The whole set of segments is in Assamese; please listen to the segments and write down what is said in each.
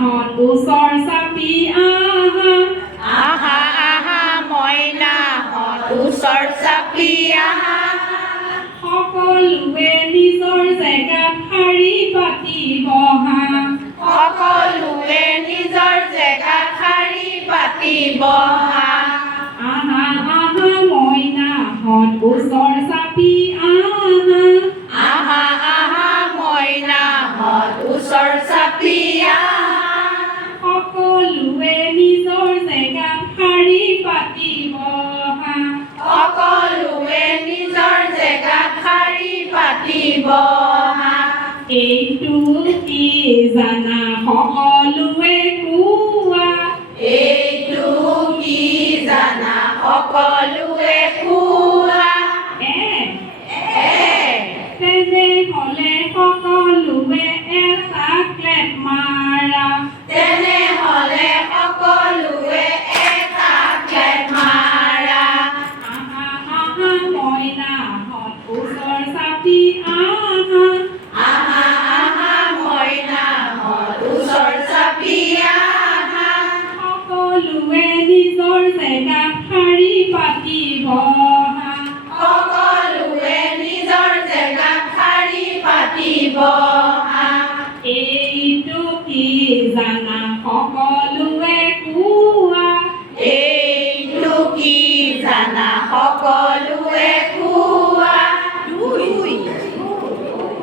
หอดอุศรสัพพีอาหาหมอยหน้าหอดอุศรสัพพีসকল নিজৰ জেগাত শাৰী পাতি বহা সকলোৱে নিজৰ জেগাত শাৰী পাতি বহা আহা মইনা হত ওচৰ চাপি আহা মইনা হত ওচৰ চাপি সকলোৱে নিজৰ জেগাত শাৰী পাতি বহা সকলোৱে নিজৰ জেগাত শাৰী পাতি বহা এইটো কি জানা সকলোৱে কোৱা এইটো কি জানা সকলোৱে কোৱা তেনেহলে সকলোৱে এটা ক্লেপ মাৰা তেনেহলে সকলোৱে এটা ক্লেপ মাৰা আহা মইনা হত ওচৰ চাপি আহা মইনা হত ওচৰ চাপি সকলোৱে নিজৰ জেগাত শাৰী পাতি বহা সকলোৱে নিজৰ জেগাত শাৰী পাতি বহা এইটো কি জানা সকলোৱে কোৱা এইটো কি জানা সকলোৱে কোৱা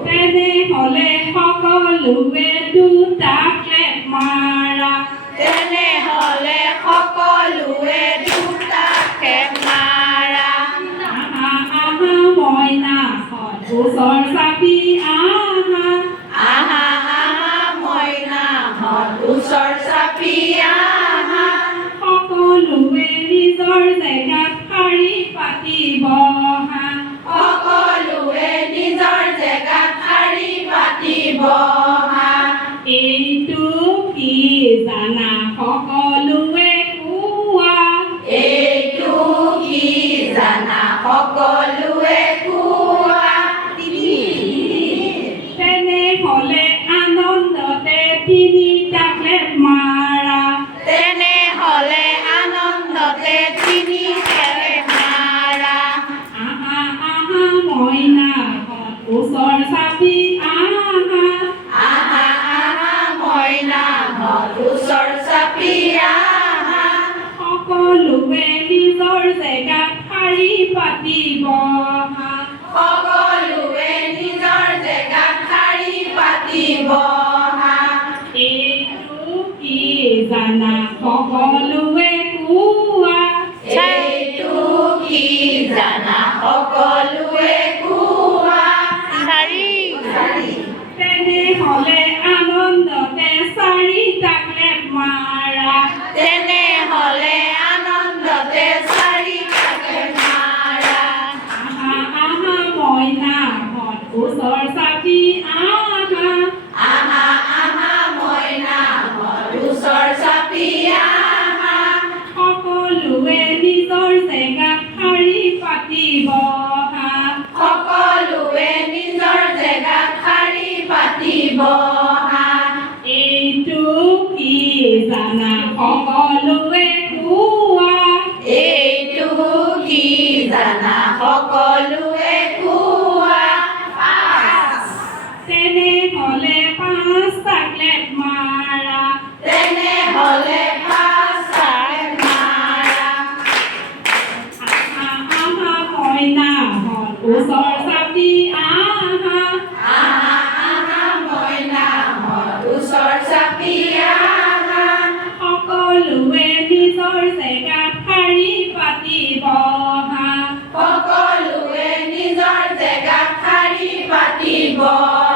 তেনেহলে সকলোৱে দুটা ক্লেপ মাৰা তেনেহলে সকলোৱে দুটা ক্লেপ মাৰা আহা মইনা হত ওচৰ চাপি আহা মইনা হত ওচৰ চাপি সকলোৱে নিজৰ জেগাত শাৰী পাতি বহা সকলোৱে নিজৰ জেগাত শাৰী পাতি বহা এইটো কি জানা সকলোৱে কোৱা এইটো কি জানা সকলোৱে কোৱা তেনেহলে আনন্দতে তিনিটা ক্লেপ মাৰা তেনেহলে আনন্দতে তিনি ক্লেপ মাৰা আহা মইনা হত ওচৰ চাপি আহা মইনা হত ওচৰ চাপি সকলোৱে নিজৰ জেগাত শাৰী পাতি বহা সকলোৱে নিজৰ জেগাত শাৰী পাতি বহা এইটো কি জানা সকলোৱে কোৱা এইটো কি জানা সকলোৱে কোৱা তেনেহলে আনন্দতে চাৰিটা ক্লেপ মাৰা তেনেহলে আনন্দতে চাৰিটা ক্লেপ মাৰা আহা মইনা হত ওচৰ চাপি আহা মইনা হত ওচৰ চাপি সকলোৱে নিজৰ জেগাত শাৰী পাতি বহা সকলোৱে নিজৰ জেগাত শাৰী পাতি বহা এইটো কি জানা সকলোৱে কোৱা এইটো কি জানা সকলোৱে কোৱা তেনেহলে পাঁচটা ক্লেপ মাৰা তেনেহলে পাঁচটা ক্লেপ মাৰা আহা মইনা হত ওচৰ চাপি আহা মইনা হত ওচৰ চাপি সকলোৱে নিজৰ জেগাত শাৰী পাতি বহা সকলোৱে নিজৰ জেগাত শাৰী পাতি বহা